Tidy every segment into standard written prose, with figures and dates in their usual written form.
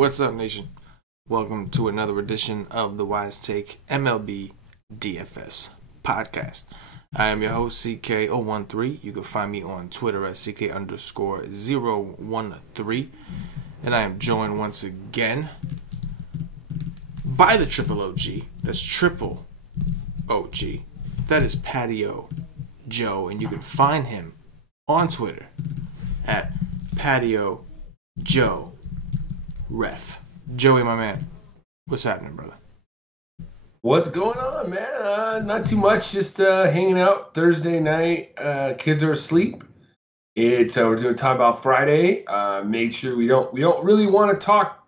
What's up, nation? Welcome to another edition of the Wise Take MLB DFS podcast. I am your host, CK013. You can find me on Twitter at CK_013. And I am joined once again by the triple OG. That's triple OG. That is Patio Joe. And you can find him on Twitter at Patio Joe Ref. Joey, my man, what's happening, brother? What's going on, man? Not too much. Just hanging out Thursday night. Kids are asleep. It's we're doing Talk About Friday. Make sure we don't really want to talk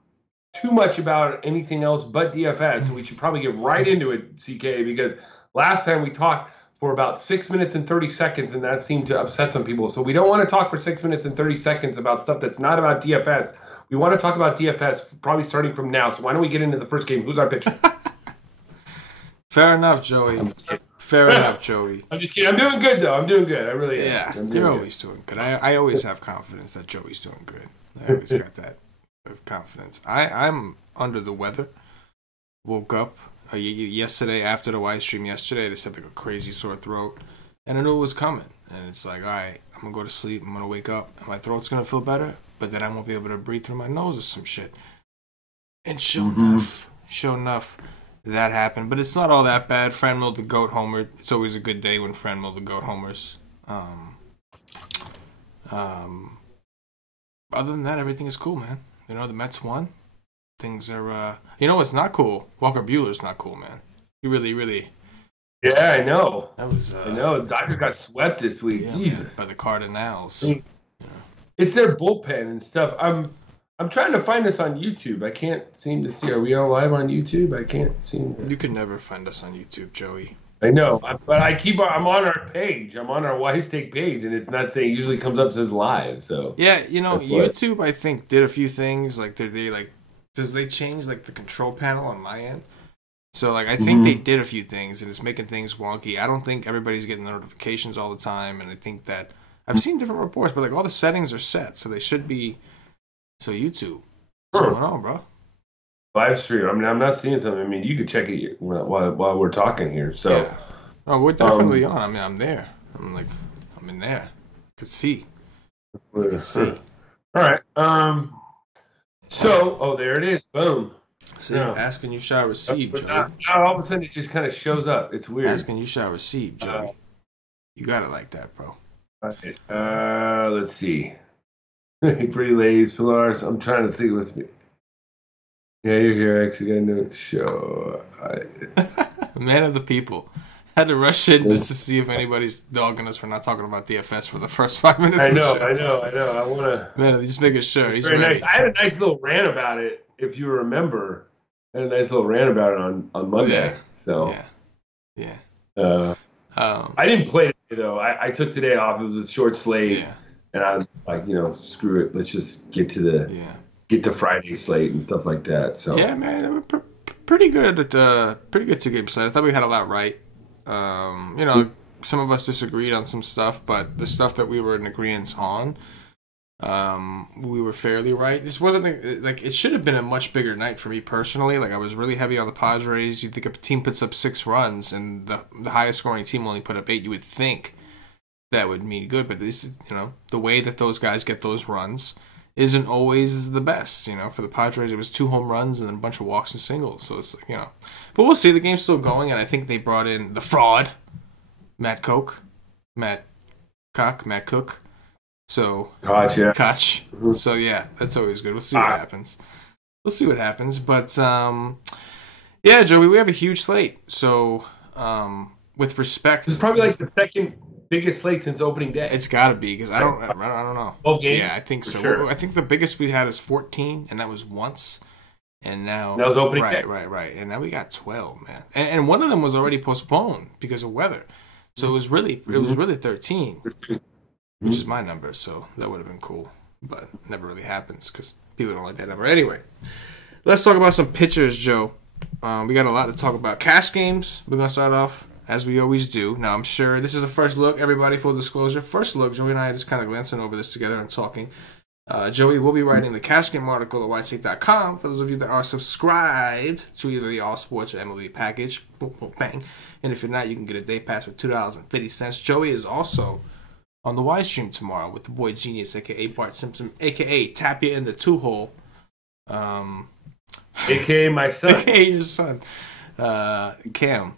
too much about anything else but DFS. So we should probably get right into it, CK, because last time we talked for about 6 minutes and 30 seconds, and that seemed to upset some people. So we don't want to talk for 6 minutes and 30 seconds about stuff that's not about DFS. We want to talk about DFS probably starting from now. So why don't we get into the first game? Who's our pitcher? Fair enough, Joey. Fair enough, Joey. I'm just kidding. I'm doing good, though. I'm doing good. I really am. Yeah, you're always doing good. I always have confidence that Joey's doing good. I always got that confidence. I'm under the weather. Woke up yesterday after the White stream yesterday. I just had like a crazy sore throat. And I knew it was coming. And it's like, all right, I'm going to go to sleep. I'm going to wake up. And my throat's going to feel better. But then I won't be able to breathe through my nose or some shit. And sure enough, that happened. But it's not all that bad. FanDuel the GOAT homered. It's always a good day when FanDuel the GOAT homers. Other than that, everything is cool, man. You know, the Mets won. Things are, you know what's not cool? Walker Buehler's not cool, man. He really... Yeah, I know. That was, I know. Dodgers got swept this week. Yeah, Jesus. man, by the Cardinals. It's their bullpen and stuff. I'm trying to find us on YouTube. I can't seem to see. Are we on live on YouTube? I can't seem to. You can never find us on YouTube, Joey. I know, but I'm on our page. I'm on our Wise Take page, and it's not saying. Usually comes up says live. So yeah, you know, YouTube I think did a few things like they like does they change like the control panel on my end. So like I think they did a few things, and it's making things wonky. I don't think everybody's getting the notifications all the time, and I think that I've seen different reports, but like all the settings are set, so they should be. So YouTube, what's going on, bro? Live stream. I mean, I'm not seeing something. I mean, you could check it while we're talking here. So, yeah. Oh, we're definitely on. I mean, I'm there. I'm in there. Could see. Could see. All right. So, there it is. Boom. See, asking you shall receive, Joey. Now all of a sudden it just kind of shows up. It's weird. Asking you shall receive, Joey. You got it like that, bro. All right. Let's see. Pretty ladies, pillars. I'm trying to see what's me. Yeah, you're here. Actually, got to show. Man of the people. Had to rush in just to see if anybody's dogging us for not talking about DFS for the first 5 minutes. I know. I want to. Man, just making sure. He's very ready. nice. I had a nice little rant about it, if you remember. I had a nice little rant about it on Monday. Yeah. So. Yeah. I didn't play it though. I took today off. It was a short slate. Yeah. And I was like, screw it. Let's just get to Friday slate and stuff like that. So yeah, man, they were pretty good at the 2-game slate. I thought we had a lot right. Some of us disagreed on some stuff, but the stuff that we were in agreement on, we were fairly right. This wasn't like it should have been a much bigger night for me personally. Like I was really heavy on the Padres. You think if a team puts up 6 runs and the highest scoring team only put up 8, you would think that would mean good, but this is, the way that those guys get those runs isn't always the best. For the Padres, it was 2 home runs and then a bunch of walks and singles. So it's like, but we'll see. The game's still going, and I think they brought in the fraud, Matt Cook. So Koch, yeah. Koch. So yeah, that's always good. We'll see what happens. But yeah, Joey, we have a huge slate. So with respect, it's probably like the second biggest slate since opening day. It's got to be because I don't know. 12 games? Yeah, I think so. Sure. I think the biggest we had is 14, and that was once. And now that was opening day. Right. And now we got 12, man. And one of them was already postponed because of weather. So it was really 13, which is my number. So that would have been cool, but it never really happens because people don't like that number. Anyway, let's talk about some pitchers, Joe. We got a lot to talk about. Cash games. We're gonna start off as we always do. Now, I'm sure this is a first look. Everybody, full disclosure. First look, Joey and I are just kind of glancing over this together and talking. Joey will be writing the cash game article at whitestate.com for those of you that are subscribed to either the All Sports or MLB package. Boom, boom, bang. And if you're not, you can get a day pass for $2.50. Joey is also on the Y stream tomorrow with the boy Genius, a.k.a. Bart Simpson, a.k.a. Tap You in the Two-Hole. A.k.a. my son. A.k.a. your son. Cam.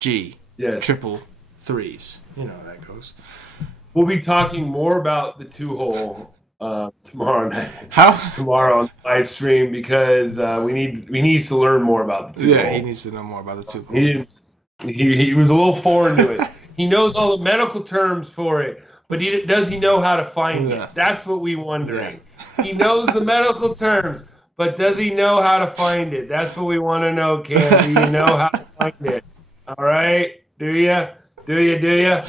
G. Yes. Triple threes. You know how that goes. We'll be talking more about the Two-Hole tomorrow night. Tomorrow on the live stream because we need to learn more about the Two-Hole. Yeah, he needs to know more about the Two-Hole. He was a little foreign to it. He knows all the medical terms for it, but does he know how to find it? That's what we're wondering. Yeah. He knows the medical terms, but does he know how to find it? That's what we want to know, Cam. Do you know how to find it? All right? Do you? Do you?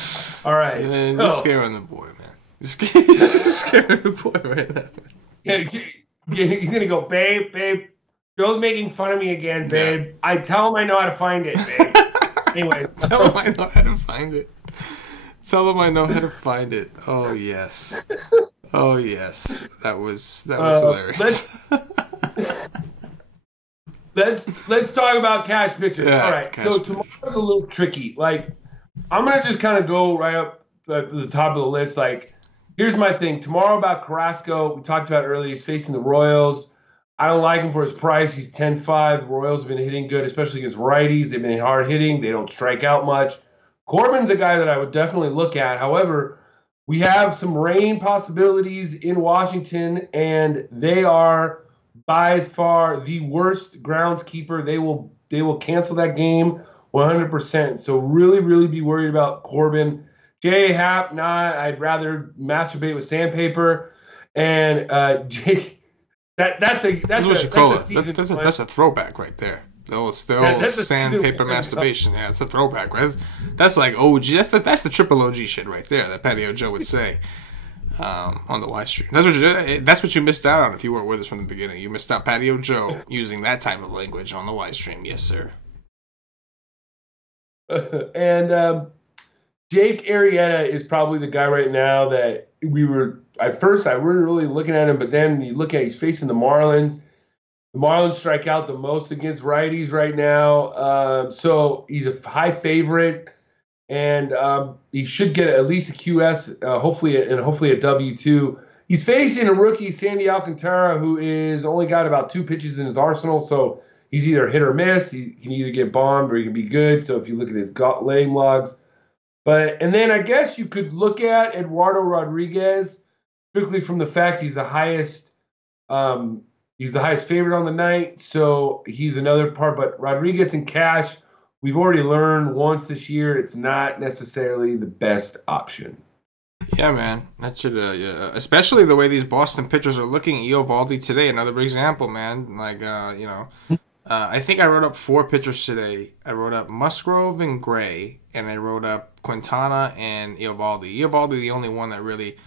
All right. Man, you're scaring the boy, man. You're scaring the boy right now. He's going to go, babe. Joe's making fun of me again, babe. Yeah. I tell him I know how to find it, babe. Anyway. Tell him I know how to find it. Tell him I know how to find it. Oh, yes. Oh, yes. That was hilarious. Let's talk about cash pitchers. Yeah, all right. So tomorrow's a little tricky. Like, I'm going to just kind of go right up to the top of the list. Like, here's my thing. Tomorrow about Carrasco, we talked about earlier. He's facing the Royals. I don't like him for his price. He's 10-5. The Royals have been hitting good, especially against righties. They've been hard hitting. They don't strike out much. Corbin's a guy that I would definitely look at. However, we have some rain possibilities in Washington, and they are by far the worst groundskeeper. They will cancel that game 100%. So really, really be worried about Corbin. J. Happ, I'd rather masturbate with sandpaper. And Jake. That's a throwback right there. The old sandpaper masturbation. Yeah, it's a throwback, right? That's like OG. That's the triple OG shit right there that Patio Joe would say on the Y stream. That's what you missed out on if you weren't with us from the beginning. You missed out Patio Joe using that type of language on the Y stream. Yes, sir. And Jake Arrieta is probably the guy right now that we were. At first, I wasn't really looking at him, but then you look at he's facing the Marlins. The Marlins strike out the most against righties right now, so he's a high favorite, and he should get at least a QS, hopefully a W2. He's facing a rookie, Sandy Alcantara, who is only got about 2 pitches in his arsenal, so he's either hit or miss. He can either get bombed or he can be good. So if you look at his lane logs, and then I guess you could look at Eduardo Rodriguez. Strictly from the fact he's the highest favorite on the night, so he's another part. But Rodriguez and cash, we've already learned once this year, it's not necessarily the best option. Yeah, man, that should especially the way these Boston pitchers are looking. Eovaldi today, another example, man. Like I think I wrote up 4 pitchers today. I wrote up Musgrove and Gray, and I wrote up Quintana and Eovaldi. Eovaldi, the only one that really.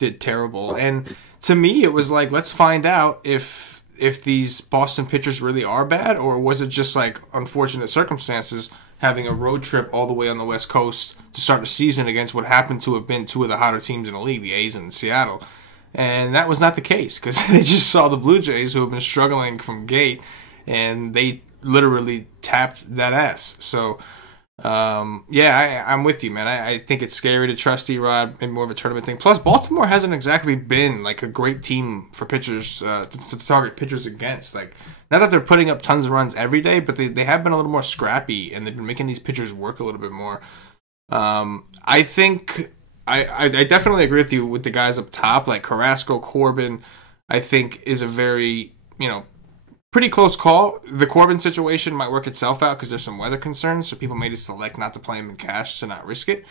Did terrible. And to me, it was like, let's find out if these Boston pitchers really are bad, or was it just like unfortunate circumstances having a road trip all the way on the West Coast to start the season against what happened to have been 2 of the hotter teams in the league, the A's and Seattle. And that was not the case because they just saw the Blue Jays, who have been struggling from gate, and they literally tapped that ass. So I'm with you, man. I think it's scary to trust Erod, maybe more of a tournament thing. Plus, Baltimore hasn't exactly been like a great team for pitchers to target pitchers against. Like, not that they're putting up tons of runs every day, but they have been a little more scrappy, and they've been making these pitchers work a little bit more. I think I definitely agree with you with the guys up top, like Carrasco, Corbin. I think is a very pretty close call. The Corbin situation might work itself out because there's some weather concerns, so people may just select not to play him in cash to not risk it.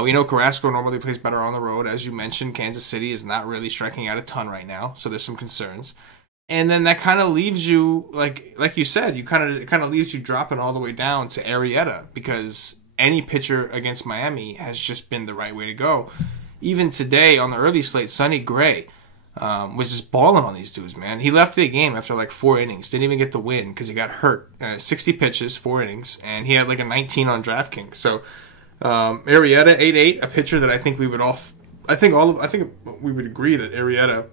We know Carrasco normally plays better on the road. As you mentioned, Kansas City is not really striking out a ton right now, so there's some concerns. And then that kind of leaves you, like you said, it kind of leaves you dropping all the way down to Arrieta, because any pitcher against Miami has just been the right way to go. Even today on the early slate, Sonny Gray was just balling on these dudes, man. He left the game after like 4 innings. Didn't even get the win because he got hurt. 60 pitches, 4 innings, and he had like a 19 on DraftKings. So Arrieta, 8-8, a pitcher that I think we would all I think we would agree that Arrieta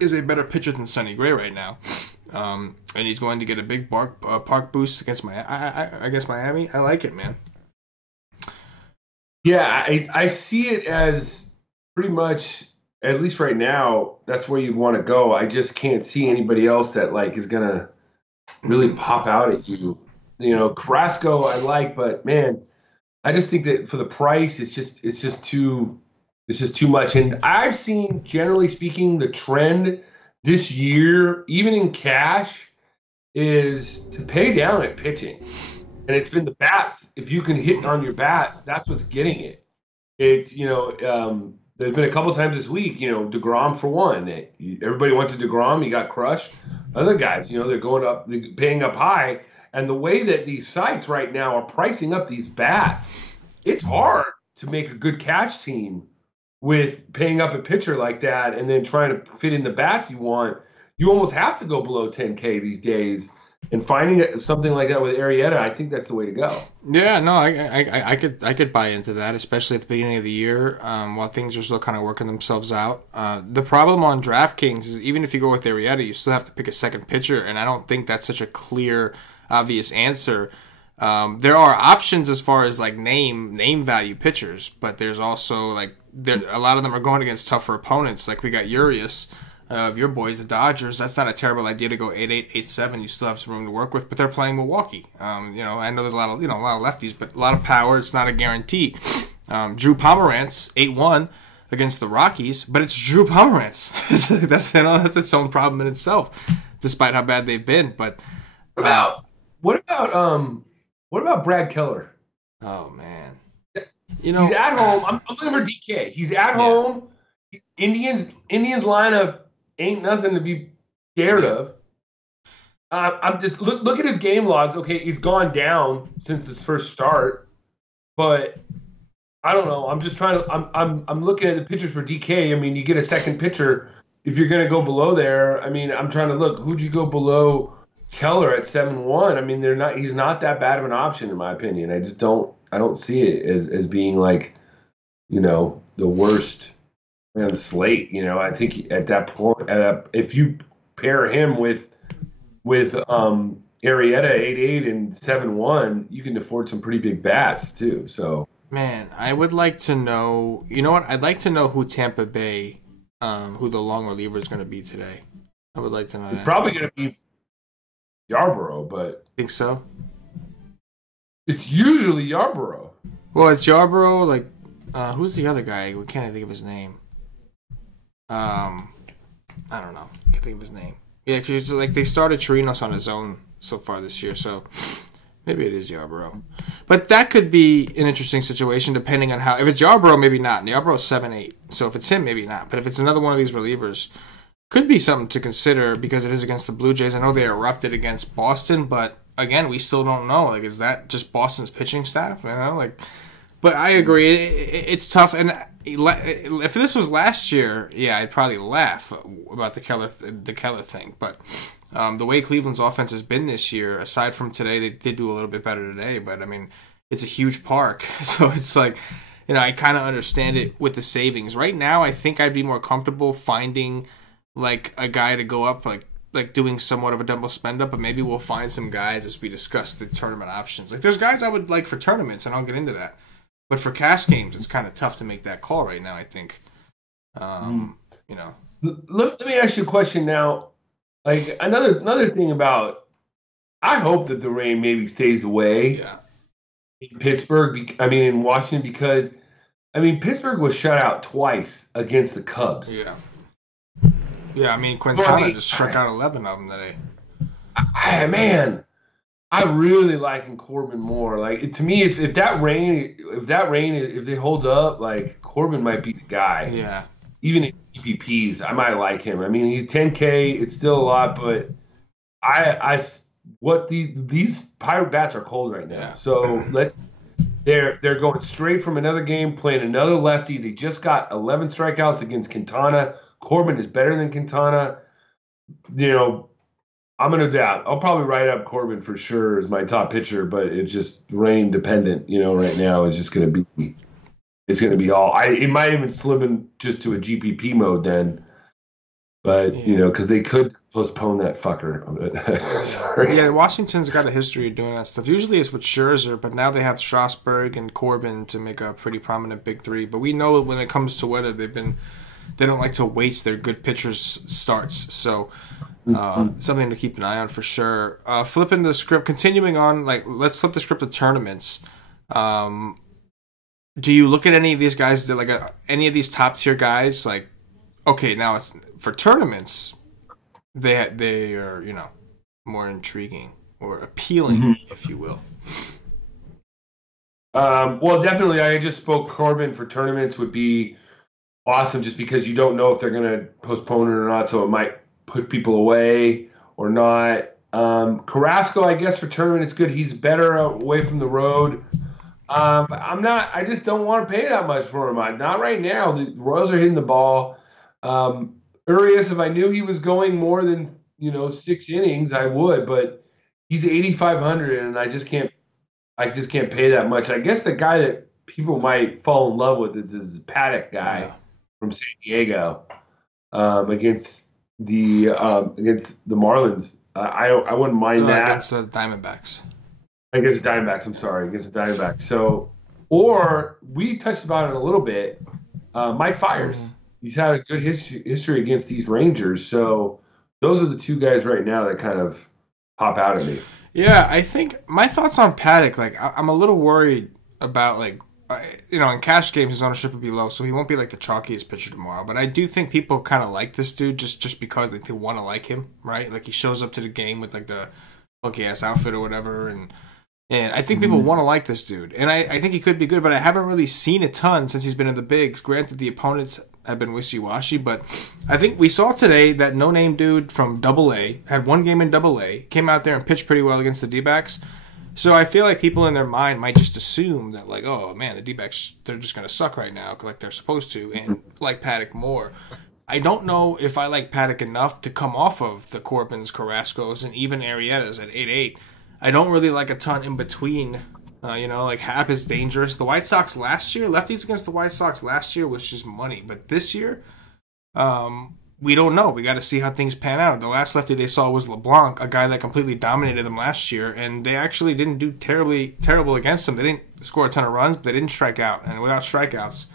is a better pitcher than Sonny Gray right now, and he's going to get a big park boost against Miami. I like it, man. Yeah, I see it as pretty much, at least right now, that's where you'd want to go. I just can't see anybody else that is gonna really pop out at you. Carrasco I like, but man, I just think that for the price, it's just too much. And I've seen, generally speaking, the trend this year, even in cash, is to pay down at pitching. And it's been the bats. If you can hit on your bats, that's what's getting it. It's, there's been a couple times this week, DeGrom for one. Everybody went to DeGrom, he got crushed. Other guys, they're going up, they're paying up high. And the way that these sites right now are pricing up these bats, it's hard to make a good cash team with paying up a pitcher like that and then trying to fit in the bats you want. You almost have to go below 10K these days. And finding something like that with Arrieta, I think that's the way to go. Yeah, no, I could buy into that, especially at the beginning of the year, while things are still kind of working themselves out. The problem on DraftKings is even if you go with Arrieta, you still have to pick a second pitcher, and I don't think that's such a clear, obvious answer. There are options as far as name value pitchers, but there's also a lot of them are going against tougher opponents. Like we got Urias. Of your boys, the Dodgers, that's not a terrible idea to go 8-8, 8-7. You still have some room to work with, but they're playing Milwaukee. I know there's a lot of lefties, but a lot of power. It's not a guarantee. Drew Pomerantz 8-1 against the Rockies, but it's Drew Pomerantz. that's its own problem in itself, despite how bad they've been. But what about Brad Keller? Oh man, he's at home. I'm looking for DK. He's at home. Indians lineup ain't nothing to be scared of. I'm just look at his game logs. Okay, he's gone down since his first start, but I don't know. I'm just trying to. I'm looking at the pitchers for DK. I mean, you get a second pitcher if you're going to go below there. I mean, I'm trying to look. Who'd you go below Keller at 7-1? I mean, he's not that bad of an option in my opinion. I just don't. I don't see it as being the worst. The slate, I think at that point, if you pair him with Arrieta 8-8 and 7-1, you can afford some pretty big bats too. So, man, I would like to know. You know what? I'd like to know who Tampa Bay, who the long reliever is going to be today. I would like to know. It's probably going to be Yarbrough, but think so. It's usually Yarbrough. Well, it's Yarbrough. Who's the other guy? We can't think of his name. I don't know. I can't think of his name. Yeah, because they started Chirinos on his own so far this year, so maybe it is Yarbrough. But that could be an interesting situation depending on how. If it's Yarbrough, maybe not. And Yarborough's 7-8, so if it's him, maybe not. But if it's another one of these relievers, could be something to consider because it is against the Blue Jays. I know they erupted against Boston, but again, we still don't know. Is that just Boston's pitching staff? But I agree. It's tough. And if this was last year, yeah, I'd probably laugh about the Keller thing. But the way Cleveland's offense has been this year, aside from today, they did do a little bit better today. But, I mean, it's a huge park. So it's I kind of understand it with the savings. Right now, I think I'd be more comfortable finding, a guy to go up, doing somewhat of a double spend up. But maybe we'll find some guys as we discuss the tournament options. There's guys I would like for tournaments, and I'll get into that. But for cash games, it's kind of tough to make that call right now, I think. Let me ask you a question now. Another thing about, I hope that the rain maybe stays away in Pittsburgh, in Washington, because, Pittsburgh was shut out twice against the Cubs. Yeah. Yeah, Quintana just struck out 11 of them today. I really liking Corbin more. To me, if they holds up, Corbin might be the guy. Yeah. Even in EPPs, I might like him. He's 10K. It's still a lot, but these Pirate bats are cold right now. Yeah. So they're going straight from another game, playing another lefty. They just got 11 strikeouts against Quintana. Corbin is better than Quintana. I'm going to doubt. I'll probably write up Corbin for sure as my top pitcher, but it's just rain dependent, right now. It's just going to be it's going to be all. It might even slip in just to a GPP mode then. But, because they could postpone that fucker. Sorry. Yeah, Washington's got a history of doing that stuff. Usually it's with Scherzer, but now they have Strasburg and Corbin to make a pretty prominent big three. But we know when it comes to weather, they don't like to waste their good pitchers' starts. So something to keep an eye on for sure. Flipping the script, continuing on, let's flip the script to tournaments. Do you look at any of these guys, any of these top-tier guys, okay, now it's for tournaments, they are, more intriguing or appealing, if you will. Well, definitely, I just spoke Corbin for tournaments would be awesome just because you don't know if they're going to postpone it or not, so it might put people away or not. Carrasco, I guess, for tournament, it's good. He's better away from the road. I just don't want to pay that much for him. Not right now. The Royals are hitting the ball. Urias, if I knew he was going more than 6 innings, I would, but he's 8,500, and I just can't pay that much. I guess the guy that people might fall in love with is this Paddock guy from San Diego against the Marlins. I wouldn't mind that against the Diamondbacks. Against the Diamondbacks. I'm sorry, against the Diamondbacks. So, or we touched about it a little bit. Mike Fiers. He's had a good history against these Rangers. So those are the two guys right now that kind of pop out at me. Yeah, I think my thoughts on Paddock, I'm a little worried about, in cash games, his ownership would be low, so he won't be, the chalkiest pitcher tomorrow. But I do think people kind of like this dude just because they want to like him, right? He shows up to the game with, the funky-ass outfit or whatever, and I think people want to like this dude. And I think he could be good, but I haven't really seen a ton since he's been in the bigs. Granted, the opponents have been wishy-washy, but I think we saw today that no-name dude from Double-A had one game in Double-A, came out there and pitched pretty well against the D-backs. So I feel like people in their mind might just assume that, oh, man, the D-backs, they're just going to suck right now like they're supposed to, and like Paddock more. I don't know if I like Paddock enough to come off of the Corbins, Carrascos, and even Arrietas at 8-8. I don't really like a ton in between. Hap is dangerous. The White Sox last year, lefties against the White Sox last year was just money. But this year, we don't know. We got to see how things pan out. The last lefty they saw was LeBlanc, a guy that completely dominated them last year, and they actually didn't do terrible against him. They didn't score a ton of runs, but they didn't strike out. And without strikeouts,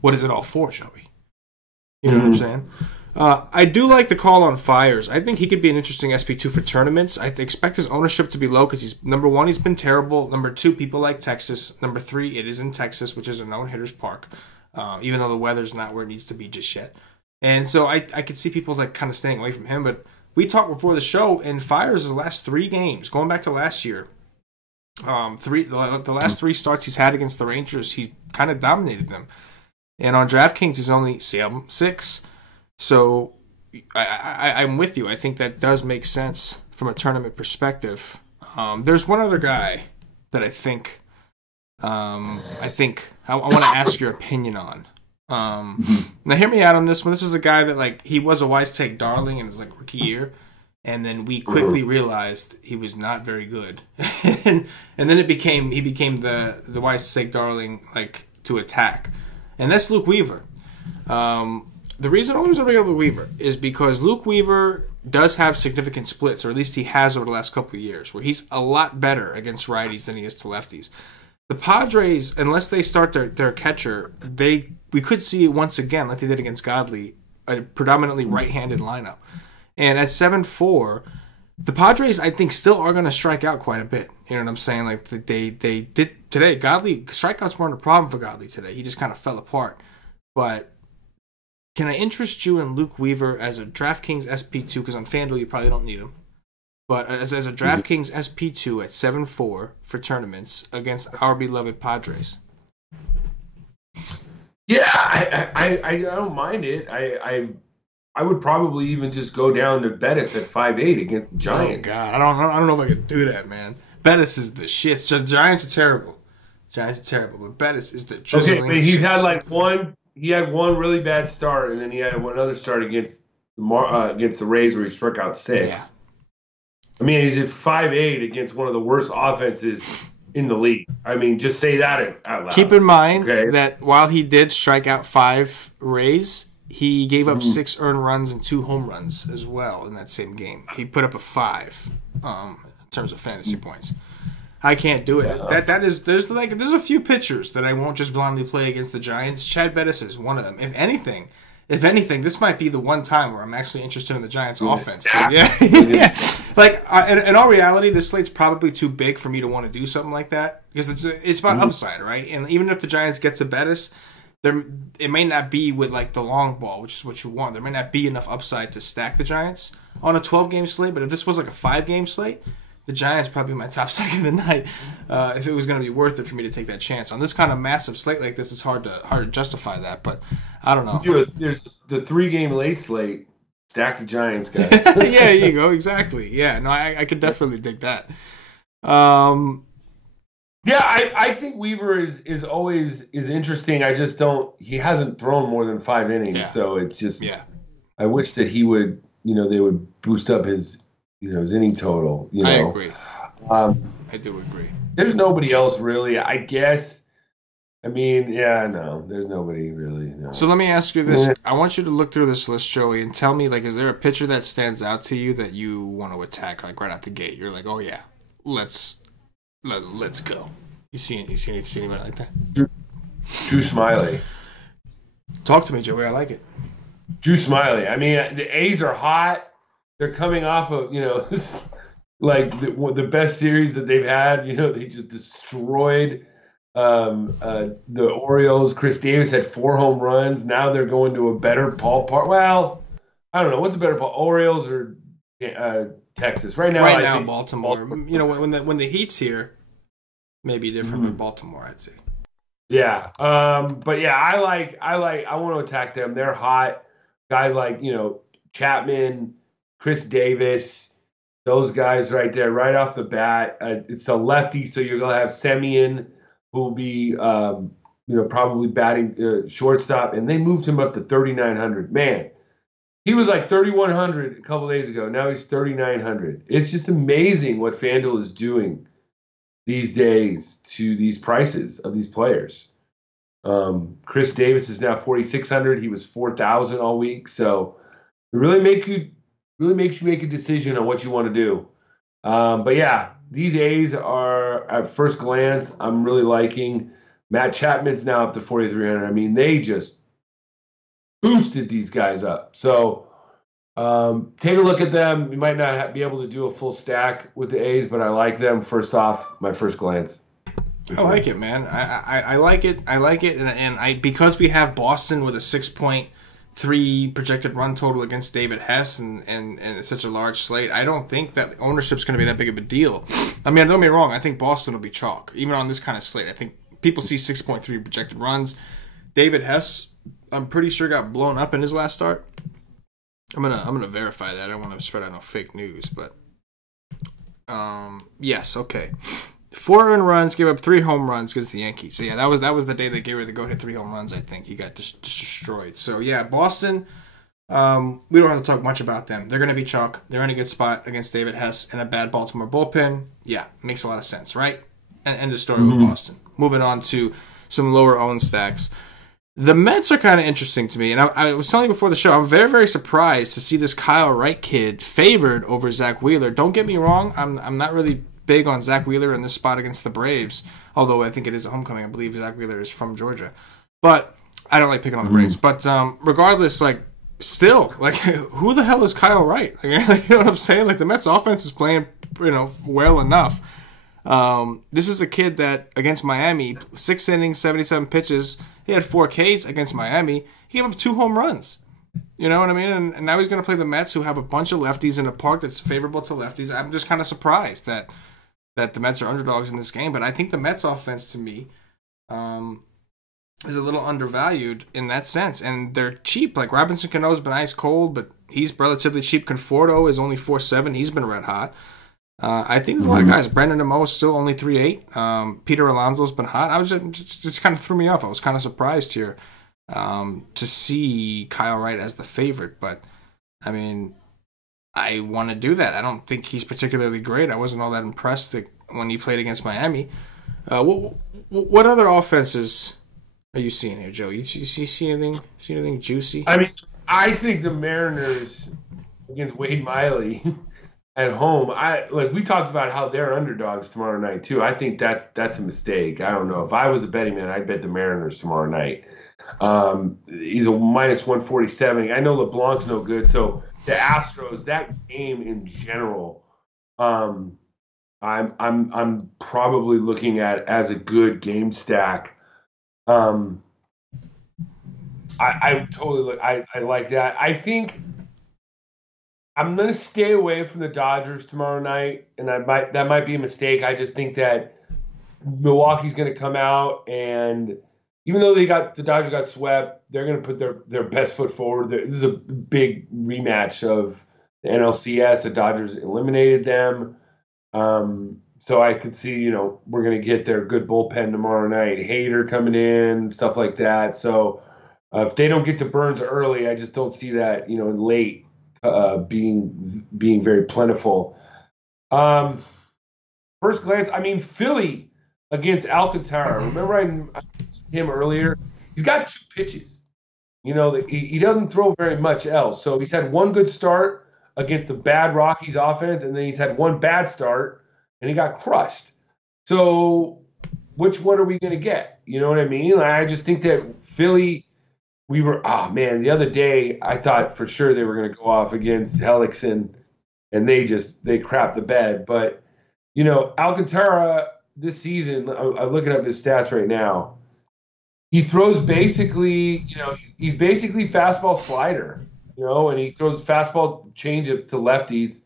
what is it all for, Shelby? You know what I'm saying? I do like the call on Fiers. I think he could be an interesting SP2 for tournaments. I expect his ownership to be low because he's, number one, he's been terrible. Number two, people like Texas. Number three, it is in Texas, which is a known hitter's park, even though the weather's not where it needs to be just yet. And so I could see people kind of staying away from him. But we talked before the show, and Fiers' last 3 games, going back to last year, the last 3 starts he's had against the Rangers, he kind of dominated them. And on DraftKings, he's only 6. So I'm with you. I think that does make sense from a tournament perspective. There's one other guy that I think I want to ask your opinion on. Now, hear me out on this one. This is a guy that he was a Wise Take darling in his rookie year, and then we quickly realized he was not very good, and then he became the Wise Take darling to attack, and that's Luke Weaver. The only reason I bring up Luke Weaver is because Luke Weaver does have significant splits, or at least he has over the last couple of years, where he's a lot better against righties than he is to lefties. The Padres, unless they start their catcher, we could see once again, like they did against Godley, a predominantly right-handed lineup. And at 7-4, the Padres, I think, still are going to strike out quite a bit. You know what I'm saying? They did today. Godley, strikeouts weren't a problem for Godley today. He just kind of fell apart. But can I interest you in Luke Weaver as a DraftKings SP2? Because on FanDuel, you probably don't need him. But as a DraftKings SP2 at 7-4 for tournaments against our beloved Padres. Yeah, I don't mind it. I would probably even just go down to Bettis at 5-8 against the Giants. Oh God, I don't know if I could do that, man. Bettis is the shit. So the Giants are terrible. But Bettis is the okay. But he had one. He had one really bad start, and then he had one other start against the Rays where he struck out 6. Yeah. I mean, he's at 5-8 against one of the worst offenses in the league. I mean, just say that out loud. Keep in mind okay? that while he did strike out 5 Rays, he gave up Mhm. 6 earned runs and 2 home runs as well in that same game. He put up a 5 in terms of fantasy points. I can't do it. Yeah. There's a few pitchers that I won't just blindly play against the Giants. Chad Bettis is one of them. If anything, this might be the one time where I'm actually interested in the Giants' offense. Yeah, yeah. Like in all reality, this slate's probably too big for me to want to do something like that because it's about upside, right? And even if the Giants get to Bettis, it may not be with like the long ball, which is what you want. There may not be enough upside to stack the Giants on a 12-game slate. But if this was like a 5-game slate, the Giants probably my top stack of the night. If it was going to be worth it for me to take that chance on this kind of massive slate like this, it's hard to justify that. But I don't know. There's the 3-game late slate. Stack the Giants, guys. Yeah, there you go. Exactly. Yeah, no, I could definitely dig that. Yeah, I think Weaver is always interesting. I just don't. He hasn't thrown more than 5 innings, so it's just. Yeah. I wish that he would. They would boost up his his inning total. I agree. I do agree. There's nobody else really. I guess. I mean, yeah, no, there's nobody really. No. So let me ask you this. I want you to look through this list, Joey, and tell me, like, is there a pitcher that stands out to you that you want to attack, like, right out the gate? You're like, oh, yeah, let's go. You see anybody like that? Drew Smiley. Talk to me, Joey. I like it. Drew Smiley. I mean, the A's are hot. They're coming off of, like the best series that they've had. They just destroyed the Orioles. Chris Davis had 4 home runs. Now they're going to a better ballpark. Well, I don't know what's a better ball, Orioles or Texas. Right now, I think Baltimore. When the Heat's here, maybe different, but Baltimore, I'd say. Yeah, but yeah, I want to attack them. They're hot. Guys like Chapman, Chris Davis, those guys right there, right off the bat. It's a lefty, so you're gonna have Semien, who will be, probably batting shortstop, and they moved him up to 3,900. Man, he was like 3,100 a couple days ago. Now he's 3,900. It's just amazing what FanDuel is doing these days to these prices of these players. Chris Davis is now 4,600. He was 4,000 all week. So it really makes you make a decision on what you want to do. But yeah, these A's are, at first glance, I'm really liking. Matt Chapman's now up to 4,300. I mean, they just boosted these guys up. So take a look at them. You might not be able to do a full stack with the A's, but I like them. First off, my first glance. I like it, man. I like it. I like it, and because we have Boston with a 6.3 projected run total against David Hess, and it's such a large slate, I don't think that ownership's going to be that big of a deal. I mean, don't get me wrong. I think Boston will be chalk, even on this kind of slate. I think people see 6.3 projected runs. David Hess, I'm pretty sure got blown up in his last start. I'm gonna verify that. I don't want to spread out no fake news, but yes, okay. 4 earned runs, gave up 3 home runs against the Yankees. So yeah, that was the day they gave her the go hit 3 home runs. I think he got destroyed. So yeah, Boston. We don't have to talk much about them. They're gonna be chalk. They're in a good spot against David Hess and a bad Baltimore bullpen. Yeah, makes a lot of sense, right? And end of story with Boston. Moving on to some lower owned stacks. The Mets are kind of interesting to me, and I was telling you before the show, I'm very, very surprised to see this Kyle Wright kid favored over Zach Wheeler. Don't get me wrong, I'm not really big on Zach Wheeler in this spot against the Braves, although I think it is a homecoming. I believe Zach Wheeler is from Georgia, but I don't like picking on the Braves. But regardless, like, still, like, who the hell is Kyle Wright? Like, you know what I'm saying? Like, the Mets offense is playing, well enough. This is a kid that against Miami, 6 innings, 77 pitches. He had 4 Ks against Miami. He gave up 2 home runs. You know what I mean? And now he's going to play the Mets, who have a bunch of lefties in a park that's favorable to lefties. I'm just kind of surprised that the Mets are underdogs in this game. But I think the Mets offense, to me, is a little undervalued in that sense. And they're cheap. Like, Robinson Cano's been ice cold, but he's relatively cheap. Conforto is only 4.7. He's been red hot. I think there's a lot of guys. Brendan Amo is still only 3.8. Peter Alonso's been hot. I was just kind of threw me off. I was kind of surprised here to see Kyle Wright as the favorite. But, I mean, I want to do that. I don't think he's particularly great. I wasn't all that impressed when he played against Miami. What other offenses are you seeing here, Joe? You see anything? See anything juicy? I mean, I think the Mariners against Wade Miley at home. We talked about how they're underdogs tomorrow night too. I think that's a mistake. I don't know. If I was a betting man, I'd bet the Mariners tomorrow night. He's a minus 147. I know LeBlanc's no good, so the Astros, that game in general, I'm probably looking at as a good game stack. I totally I like that. I think I'm gonna stay away from the Dodgers tomorrow night, and that might be a mistake. I just think that Milwaukee's gonna come out, and even though the Dodgers got swept, they're gonna put their best foot forward. This is a big rematch of the NLCS. The Dodgers eliminated them. So I could see, we're going to get their good bullpen tomorrow night. Hader coming in, stuff like that. So if they don't get to Burns early, I just don't see that, late being very plentiful. First glance, I mean, Philly against Alcantara. Remember I mentioned him earlier? He's got 2 pitches. He doesn't throw very much else. So he's had one good start against the bad Rockies offense, and then he's had one bad start, and he got crushed. So which one are we going to get? You know what I mean? I just think that Philly, the other day I thought for sure they were going to go off against Hellickson, and they crapped the bed. But, Alcantara this season, I'm looking up his stats right now. He throws basically, he's basically fastball slider, and he throws fastball changeup to lefties.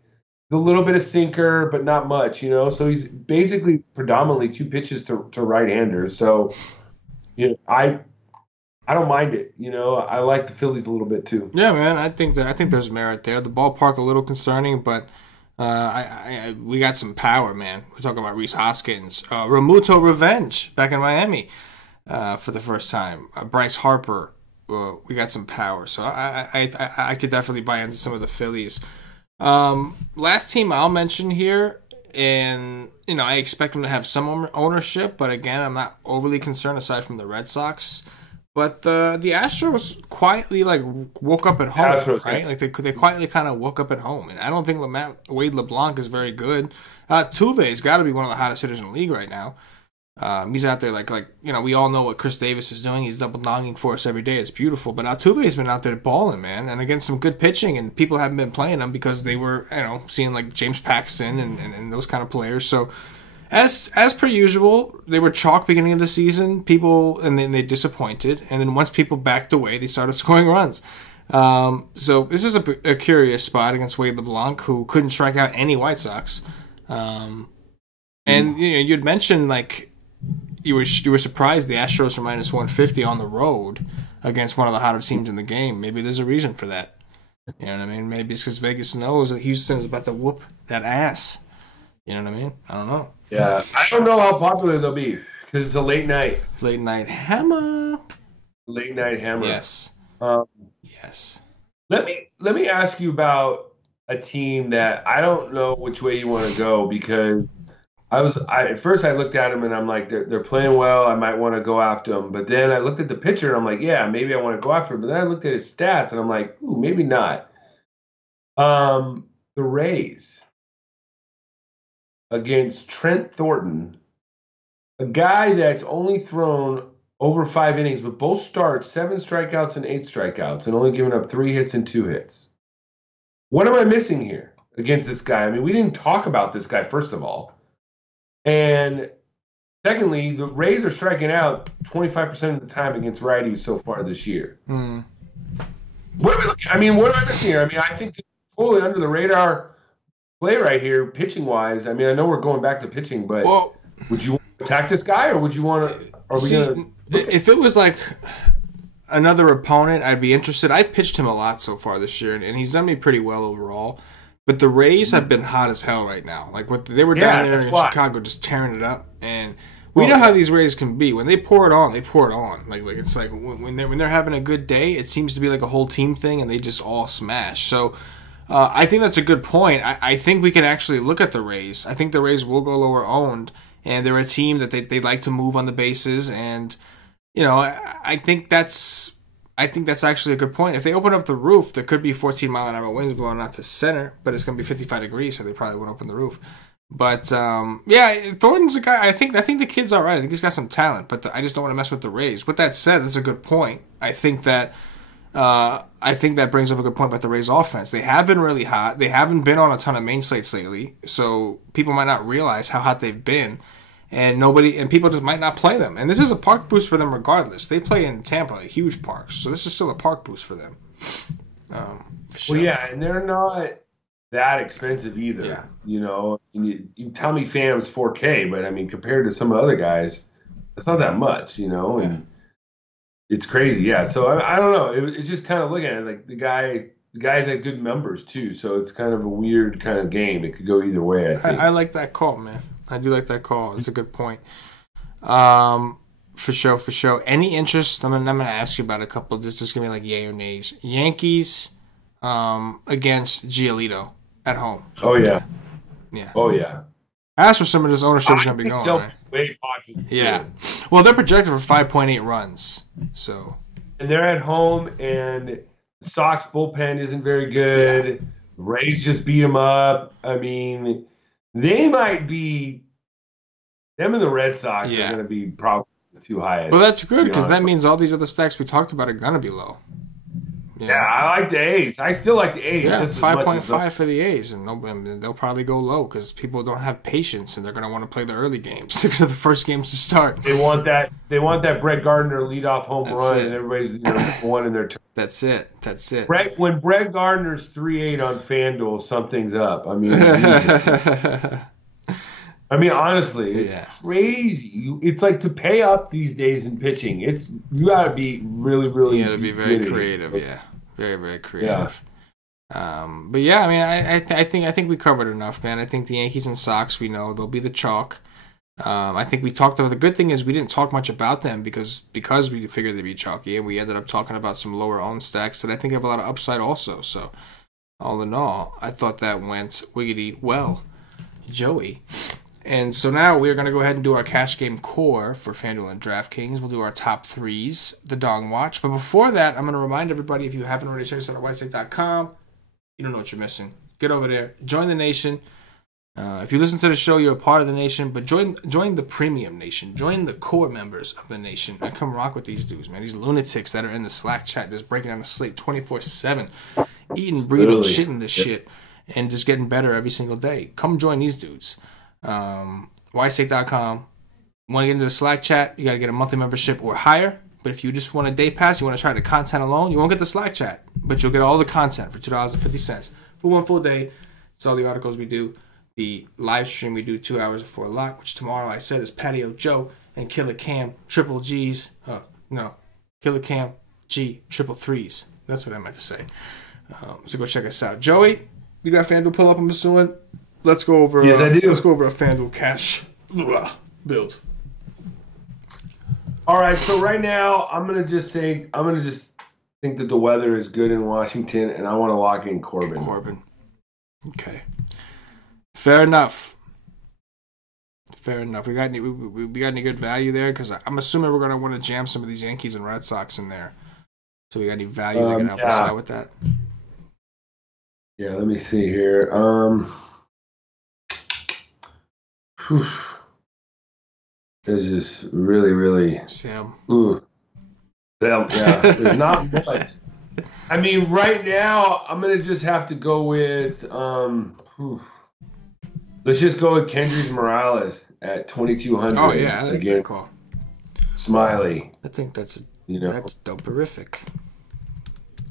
A little bit of sinker, but not much, So he's basically predominantly 2 pitches to right-handers. So, I don't mind it. I like the Phillies a little bit too. Yeah, man. I think there's merit there. The ballpark a little concerning, but we got some power, man. We're talking about Rhys Hoskins, Ramuto Revenge back in Miami for the first time. Bryce Harper. We got some power, so I could definitely buy into some of the Phillies. Last team I'll mention here, and I expect them to have some ownership, but again, I'm not overly concerned aside from the Red Sox. But the Astros quietly woke up at home, right? Like they quietly kind of woke up at home, and I don't think Wade LeBlanc is very good. Tuve's got to be one of the hottest hitters in the league right now. He's out there we all know what Chris Davis is doing. He's double donging for us every day. It's beautiful. But Altuve's been out there balling, man, and against some good pitching, and people haven't been playing him because they were, seeing like James Paxton and those kind of players. So as per usual, they were chalk beginning of the season. And then they disappointed, and then once people backed away, they started scoring runs. So this is a curious spot against Wade LeBlanc, who couldn't strike out any White Sox. And you'd mentioned you were surprised the Astros are minus 150 on the road against one of the hotter teams in the game. Maybe there's a reason for that. You know what I mean? Maybe it's because Vegas knows that Houston is about to whoop that ass. You know what I mean? I don't know. Yeah, I don't know how popular they'll be because it's a late night. Late night hammer. Late night hammer. Yes. Yes. Let me ask you about a team that I don't know which way you want to go, because at first I looked at them and I'm like, they're playing well. I might want to go after them. But then I looked at the pitcher and I'm like, yeah, maybe I want to go after him. But then I looked at his stats and I'm like, ooh, maybe not. The Rays against Trent Thornton, a guy that's only thrown over 5 innings, but both starts, 7 strikeouts and 8 strikeouts, and only given up 3 hits and 2 hits. What am I missing here against this guy? I mean, we didn't talk about this guy, first of all. And secondly, the Rays are striking out 25% of the time against righties so far this year. What are we looking? I mean, what am I missing here? I mean, I think totally under the radar play right here, pitching wise. I mean, I know we're going back to pitching, but would you attack this guy, or would you want to? Are we gonna? If it was like another opponent, I'd be interested. I've pitched him a lot so far this year, and he's done me pretty well overall. But the Rays have been hot as hell right now. They were down there in Chicago just tearing it up, and we know how these Rays can be. When they pour it on, they pour it on. It's like when they're having a good day, it seems to be like a whole team thing, and they just all smash. So I think that's a good point. I think we can actually look at the Rays. I think the Rays will go lower owned, and they're a team that they like to move on the bases. And I think that's actually a good point. If they open up the roof, there could be 14-mile-an-hour winds blowing out to center, but it's going to be 55 degrees, so they probably won't open the roof. But Thornton's a guy. I think the kid's all right. I think he's got some talent, but I just don't want to mess with the Rays. With that said, that's a good point. I think that brings up a good point about the Rays offense. They have been really hot. They haven't been on a ton of main slates lately, so people might not realize how hot they've been, and people just might not play them. And this is a park boost for them regardless. They play in Tampa, a huge park, so this is still a park boost for them. Well, yeah, and they're not that expensive either. Yeah. You tell me Fam's 4K, but I mean compared to some other guys, it's not that much, and it's crazy. Yeah. So I don't know. It's just kind of looking at it like the guys had good numbers too. So it's kind of a weird kind of game. It could go either way. I think. I like that call, man. I do like that call. It's a good point. For sure. Any interest? I'm gonna ask you about a couple. Just give me like yay or nays. Yankees against Giolito at home. Oh yeah. Yeah. Oh yeah. As for some of this ownership is gonna be going. Right? Way popular. Yeah. Well, they're projected for 5.8 runs. So. And they're at home, and Sox bullpen isn't very good. Yeah. Rays just beat them up. I mean, they might be. Them and the Red Sox are going to be probably too high. Well, that's good because that means all these other stacks we talked about are going to be low. Yeah, I like the A's. I still like the A's. Yeah, 5.5 for the A's, and they'll probably go low because people don't have patience and they're going to want to play the early games. They're the first games to start. They want that. Brett Gardner leadoff home run, and everybody's one in their turn. That's it. When Brett Gardner's 3.8 on FanDuel, something's up. I mean, honestly, it's crazy. It's like to pay up these days in pitching. You got to be really, really. You got to be very creative. Yeah, very, very creative. Yeah. But yeah, I mean, I think we covered enough, man. I think the Yankees and Sox, we know they'll be the chalk. I think we talked about the good thing is we didn't talk much about them because we figured they'd be chalky, and we ended up talking about some lower owned stacks that I think have a lot of upside also. So, all in all, I thought that went wiggity well, Joey. And so now we're going to go ahead and do our cash game core for FanDuel and DraftKings. We'll do our top threes, the Dong Watch. But before that, I'm going to remind everybody, if you haven't already checked us out at whitestate.com, you don't know what you're missing. Get over there. Join the nation. If you listen to the show, you're a part of the nation. But join the premium nation. Join the core members of the nation. And come rock with these dudes, man. These lunatics that are in the Slack chat just breaking down the slate 24/7. Eating, breathing, shitting this shit. And just getting better every single day. Come join these dudes. Whitestate.com. Want to get into the Slack chat, you got to get a monthly membership or higher. But if you just want a day pass, you want to try the content alone, you won't get the Slack chat, but you'll get all the content for $2.50 for one full day. It's all the articles we do, the live stream we do 2 hours before lock, which tomorrow I said is Patio Joe and Killer Cam triple G's. Killer Cam G triple threes. That's what I meant to say. So go check us out. Joey, you got FanDuel pull up, I'm assuming? Let's go over. Yes, I do. Let's go over a FanDuel cash build. All right, so right now I'm gonna just think that the weather is good in Washington, and I want to lock in Corbin. Okay. Fair enough. We got any good value there? Because I'm assuming we're gonna want to jam some of these Yankees and Red Sox in there. So we got any value that can help us out with that? Yeah, let me see here. It's just really, really. Sam. Yeah, there's not much. I mean, right now, I'm going to just have to go with. Let's just go with Kendrys Morales at 2,200. Oh, yeah. I like that call. Smiley. I think that's doperific.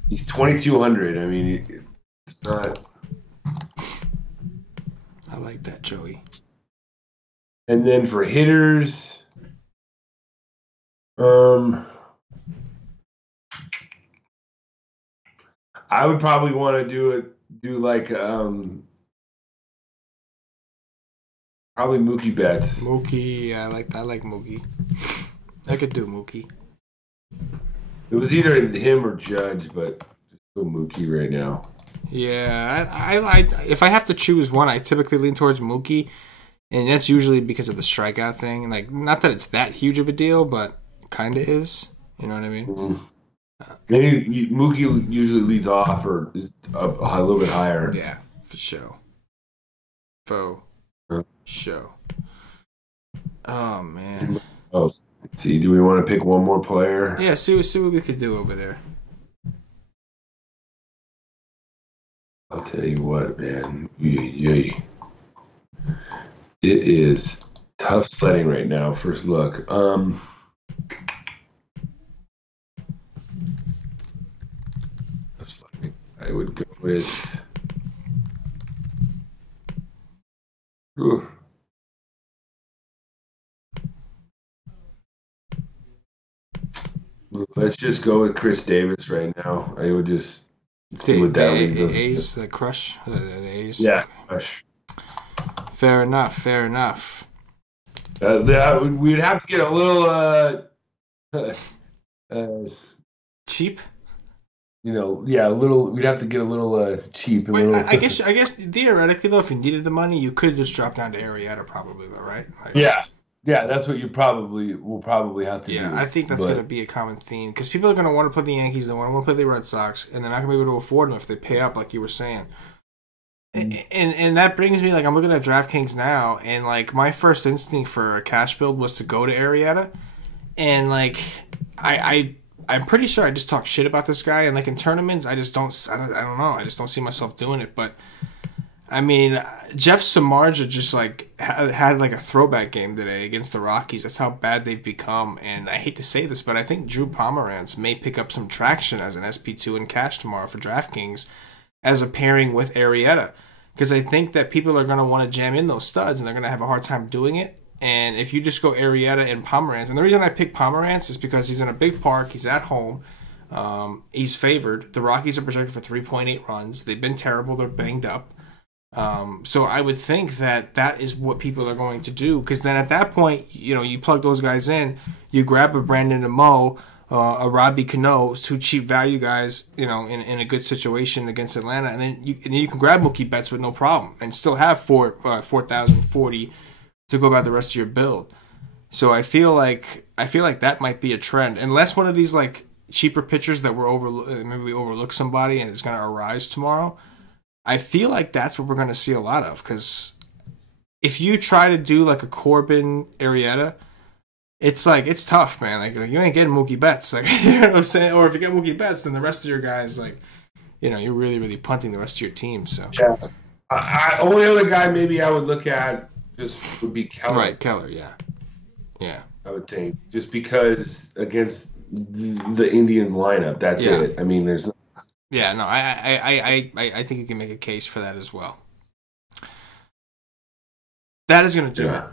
He's 2,200. I mean, it's not. I like that, Joey. And then for hitters, I would probably want to do probably Mookie Betts. Mookie, I like Mookie. I could do Mookie. It was either him or Judge, but just go Mookie right now. Yeah, I if I have to choose one, I typically lean towards Mookie, and that's usually because of the strikeout thing. Like, not that it's that huge of a deal, but kind of is. You know what I mean? Mm-hmm. Mookie usually leads off or is a little bit higher. Yeah, for sure. Show. Oh man. Oh, let's see. Do we want to pick one more player? Yeah, see what we could do over there. I'll tell you what, man. It is tough sledding right now. First look. I would go with. Ooh. Let's just go with Chris Davis right now. I would just see what that the A's, the crush, the A's. Yeah, crush. Fair enough. We'd have to get a little cheap. You know, yeah, a little. We'd have to get a little cheap. I guess theoretically though, if you needed the money, you could just drop down to Arrieta, probably though, right? Like, yeah, that's what we'll probably have to do. Yeah, I think that's going to be a common theme because people are going to want to play the Yankees, they want to play the Red Sox, and they're not going to be able to afford them if they pay up, like you were saying. And that brings me, like, I'm looking at DraftKings now, and like my first instinct for a cash build was to go to Arrieta, and like I'm pretty sure I just talk shit about this guy, and like in tournaments, I don't know, I just don't see myself doing it. But I mean, Jeff Samardzija just like had like a throwback game today against the Rockies. That's how bad they've become. And I hate to say this, but I think Drew Pomeranz may pick up some traction as an SP2 in cash tomorrow for DraftKings as a pairing with Arrieta. Because I think that people are going to want to jam in those studs, and they're going to have a hard time doing it. And if you just go Arrieta and Pomeranz, and the reason I pick Pomeranz is because he's in a big park, he's at home, he's favored. The Rockies are projected for 3.8 runs. They've been terrible. They're banged up. So I would think that is what people are going to do, because then at that point, you know, you plug those guys in, you grab a Brandon Amo, a Robbie Cano, two cheap value guys, you know, in a good situation against Atlanta, and then you can grab Mookie Betts with no problem and still have 4,040 to go about the rest of your build. So I feel like that might be a trend, unless one of these like cheaper pitchers that maybe we overlook somebody and it's going to arise tomorrow. I feel like that's what we're going to see a lot of, because if you try to do like a Corbin Arrieta, it's like, it's tough, man. Like you ain't getting Mookie Betts, like, you know what I'm saying? Or if you get Mookie Betts, then the rest of your guys, like, you know, you're really, really punting the rest of your team. So yeah, only other guy maybe I would look at just would be Keller. Right, Keller, yeah. I would think just because against the Indians lineup, that's it. I mean, there's. Yeah, no, I think you can make a case for that as well. That is going to do it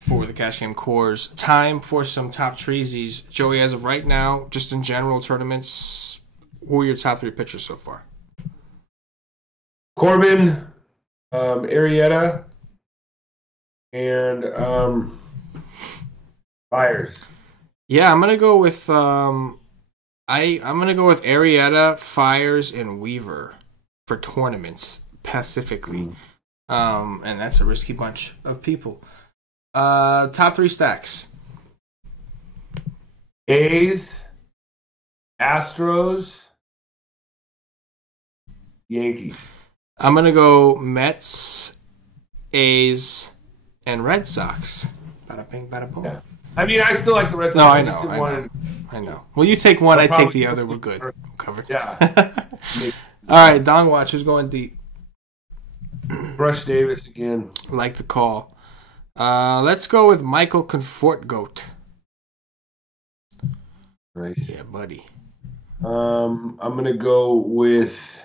for the Cash Game Cores. Time for some top treesies. Joey, as of right now, just in general tournaments, who are your top three pitchers so far? Corbin, Arrieta, and Byers. Yeah, I'm going to go with... I'm going to go with Arrieta, Fires, and Weaver for tournaments, specifically. And that's a risky bunch of people. Top three stacks. A's, Astros, Yankees. I'm going to go Mets, A's, and Red Sox. Bada bing, bada boom. Yeah. I mean, I still like the Red Sox. No, I know. Well, you take one, I take the other. We're good. We're covered. Yeah. All right, Don Watch, who's going deep? Brush Davis again. Like the call. Let's go with Michael Confortgoat. Nice. Yeah, buddy. I'm gonna go with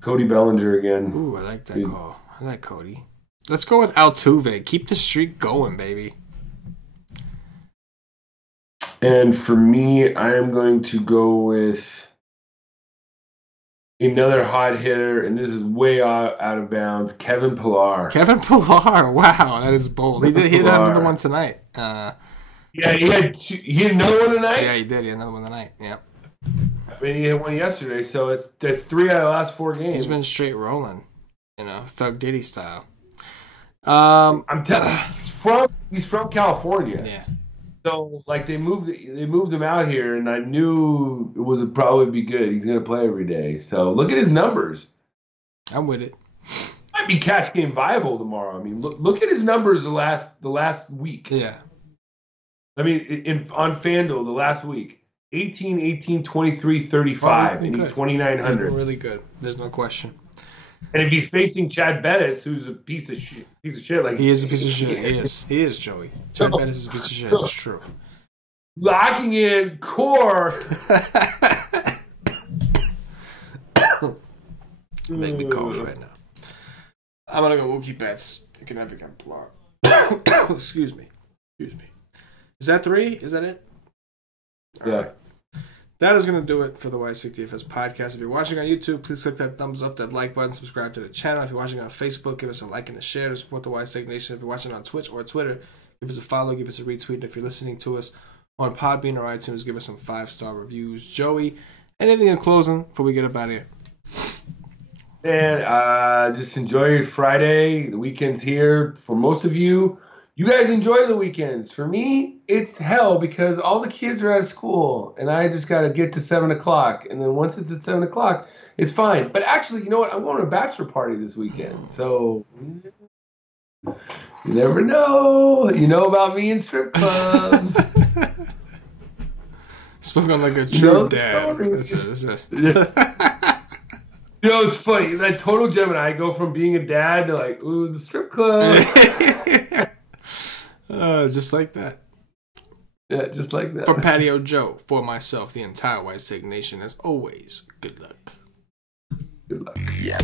Cody Bellinger again. Ooh, I like that call. I like Cody. Let's go with Altuve. Keep the streak going, baby. And for me, I am going to go with another hot hitter, and this is way out of bounds, Kevin Pillar. Kevin Pillar. Wow, that is bold. He had another one tonight. Yeah, he had another one tonight? Yeah, he did. He had another one tonight. Yeah. I mean, he hit one yesterday, so that's 3 out of the last 4 games. He's been straight rolling, Thug Diddy style. I'm telling you, he's from California. Yeah. So like they moved him out here, and I knew it would probably be good. He's gonna play every day. So look at his numbers. I'm with it. Might be catch game viable tomorrow. I mean, look at his numbers the last week. Yeah. I mean, on FanDuel the last week, 18, 18, 23, 35, and he's 2,900. Really good. There's no question. And if he's facing Chad Bettis, who's a piece of shit, like he is a piece of shit. He is Joey. Chad Bettis is a piece of shit. It's true. Locking in core. Make me cough right now. I'm gonna go Wookie bets. You can never get blocked. Excuse me. Is that 3? Is that it? All yeah. Right. That is going to do it for the White Stick DFS podcast. If you're watching on YouTube, please click that thumbs up, that like button, subscribe to the channel. If you're watching on Facebook, give us a like and a share to support the White Stick Nation. If you're watching on Twitch or Twitter, give us a follow, give us a retweet. And if you're listening to us on Podbean or iTunes, give us some 5-star reviews. Joey, anything in closing before we get up out of here? And just enjoy your Friday. The weekend's here for most of you. You guys enjoy the weekends. For me, it's hell because all the kids are out of school, and I just got to get to 7 o'clock. And then once it's at 7 o'clock, it's fine. But actually, you know what? I'm going to a bachelor party this weekend. So you never know. You know about me in strip clubs. Spoken like a true dad. That's it. Yes. You know, it's funny. That total Gemini, I go from being a dad to like, ooh, the strip club. Just like that. Yeah, just like that. For Patio Joe, for myself, the entire White Stick Nation, as always, good luck. Good luck. Yeah.